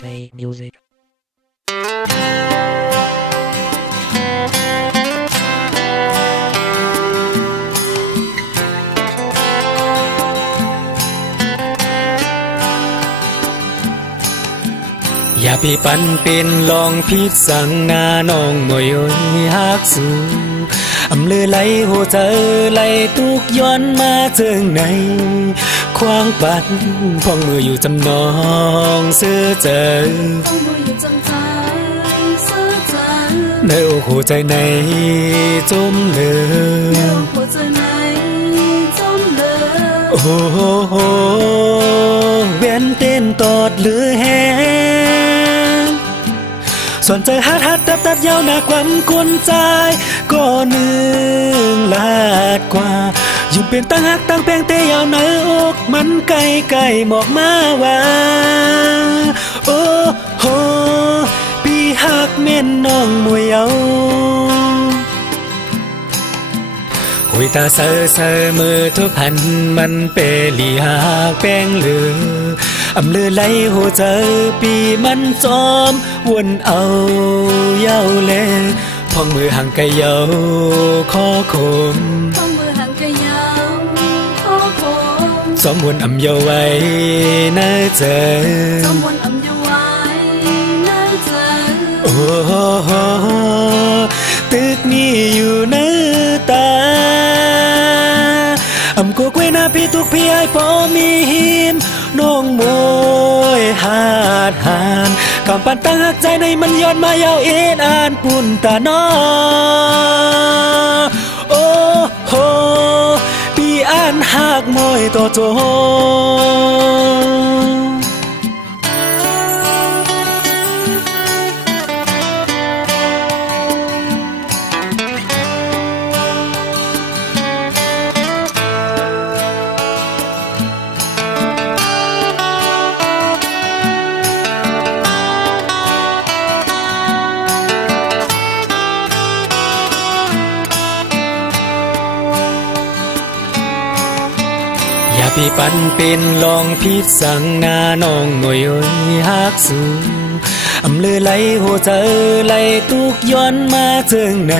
Play music. อย่าไปปันเป็นลองพิษสั่งนาน้องมวยฮักสู่อำลือไหลหัวใจไหลตุกย้อนมาเจิงในควางปันพองมืออยู่จำนองเสื้อเจอในอกหัวใจในจมเลือโอ้โหเวียนเต้นตอดหรือแฮส่วนใจฮัดตับยาวหน้าความกุนใจก็นึงลาดกว่าอยู่เป็นตั้งฮักตั้งแปงเตยาวในอกมันไกลหมอกมาว่าโอ้โหปีฮักเม่นน้องมวยเอาหุยตาเซอมือทุกพันมันเปลี่ยกแป้งเหลืออำลือไหลหัวใจปีมันจอมวนเอาเย้าเล่พองมือห่างไกลเย้าคอคมสมวนอำเย้าไว้น่าเจอโอ้โหตึกนี้อยู่ในตาอำกูกไว้หน้าพี่ทุกพี่ไอ้พอมีหิมน้องมวยหาดหานกำปั้นตั้งหักใจในมันย้อนมายาวเอ็นอ่านปุ่นตาน้อโอ้โหพี่อ่านหักมวยต่อโจอย่าไปปันเป็นลองพิษสั่งนาน้องมวยฮักสู่อำลือไหลหัวใจไหลตุกย้อนมาเจิงใน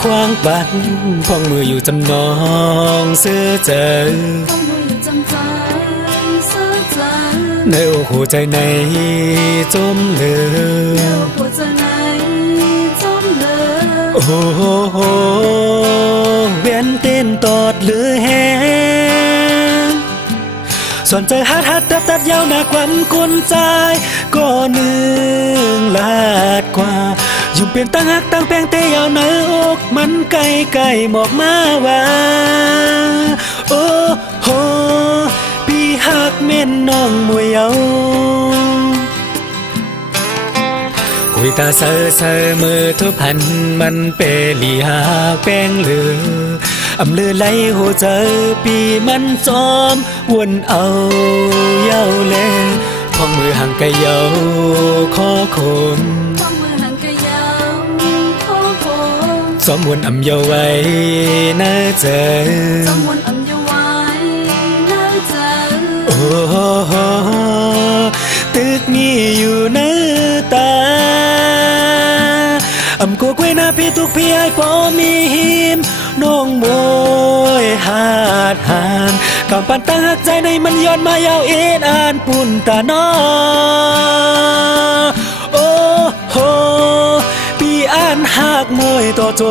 ควางปันพองมืออยู่จำนองเสื้อเจอในอกหัวใจในจมเลือโอ้โหเวียนเต้นตอดหรือแฮส่วนใจฮัดตับยาวหน้าความกุนใจก็นึงลาดกว่าอยู่เป็นตั้งฮักตั้งแปงเตยาวในอกมันไกลหมอกมาว่าโอ้โหปีฮักเม่นน้องมวยเอาหุยตาเซอมือทุกพันมันเปลี่ยกแป้งเหลืออำลือไหลหัวใจปีมันจอมวนเอาเย้าเล่พองมือห่างไกลเย้าคอคมสมวนอำเย้าไว้น่าเจอโอ้โหตึกนี้อยู่ในตาอำกูกไว้หน้าพี่ทุกพี่ไอ้พอมีหิมน้องมวยหาดหานกำปั้นตั้งหักใจในมันย้อนมายาวเอ็นอ่านปุ่นตาน้อโอ้โหพี่อ่านหักมวยต่อโจ